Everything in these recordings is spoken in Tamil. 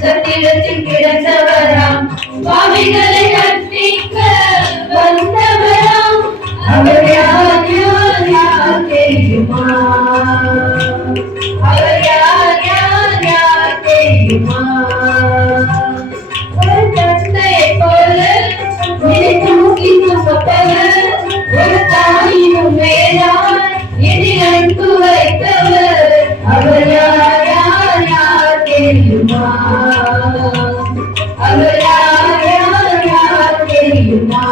சத்திரத்தில் கிடந்தவராம் சுவாமிகளை கற்பிக்க வந்தவராம் அவர் யார் யார் யார் தெரியுமா அவர் யார் யார் யார் தெரியுமா ஒரு தந்தையை போல இதை தூக்கி சுமப்பவர் ஒரு தாயினும் மேலாய் இதில் அன்பு வைத்தவர் அவர் யார் யார் யார் தெரியுமா அவர் யார் யார் யார் தெரியுமா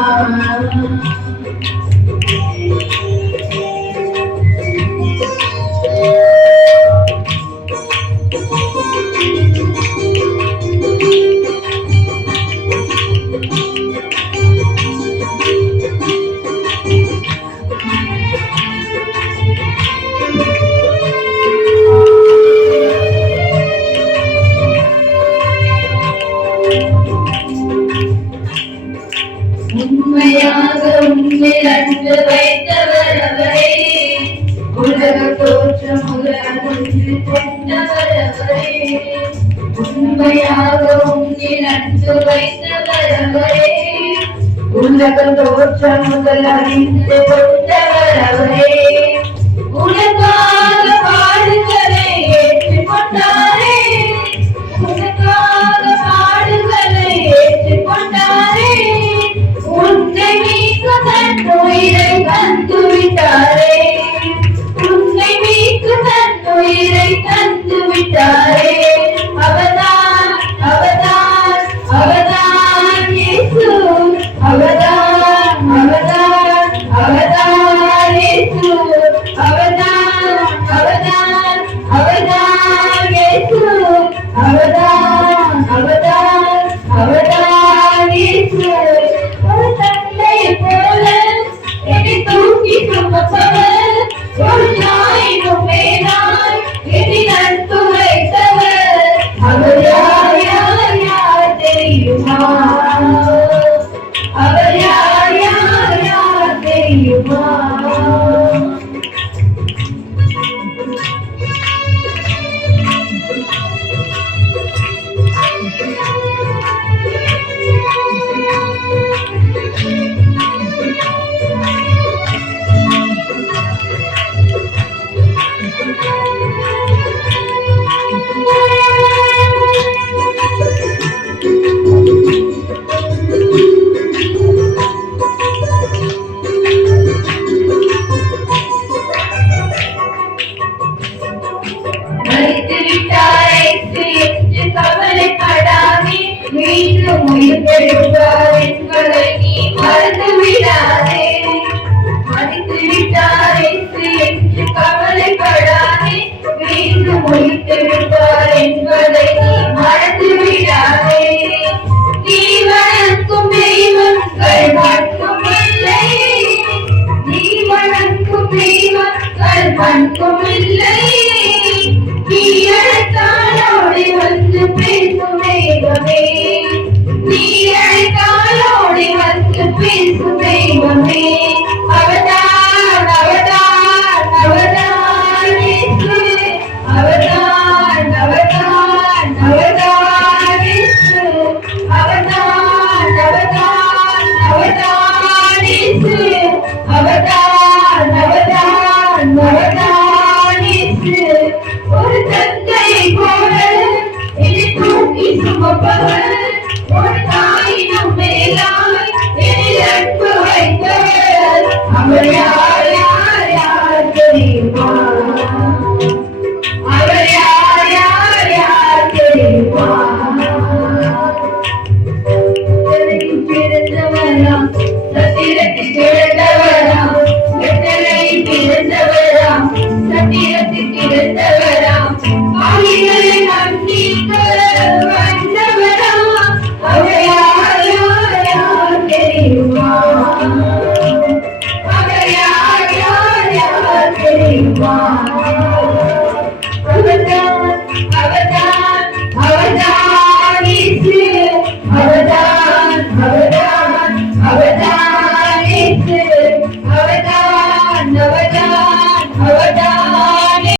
உண்மையாக உண்மையில் அன்பு வைத்தவர் அவரே உலக தோற்றம் முதல் ஒன்று கொண்டவர் அவரே உண்மையாக உண்மையில் அன்பு வைத்தவர் அவரே உலக தோற்றம் முதல் அறிந்து கொண்டவர் அவரே உனக்காக பாடுகளை ஏற்றுக்கொண்டாரே உனக்காக பாடுகளை ஏற்றுக்கொண்டாரே உன்னை மீட்க தன் உயிரை தந்து விட்டாரே உன்னை மீட்க தன் உயிரை தந்து விட்டாரே அவதான் அவதான் அவதான் இயேசு அவதான் அவதான் அவதான் இயேசு அவதான் அவதான் அவதான் இயேசு அவதான் அவதான் அவதான் இயேசு ஒரு தந்தையை போல என்னை தூக்கி சுமப்பவர் ஒரு தாயினும் மேலாய் என்னில் அன்பு வைத்தவர் அவர் யார் யார் யார் தெரியுமா அவர் யார் யார் யார் தெரியுமா மறித்து விட்டாரே என்று கவலைப்படாதே மீண்டும் உயிர்த்தெழுவார் என்பதை நீ மறந்து விடாதே மறித்து விட்டாரே என்று கவலைப்படாதே மீண்டும் உயிர்த்தெழுவார் என்பதை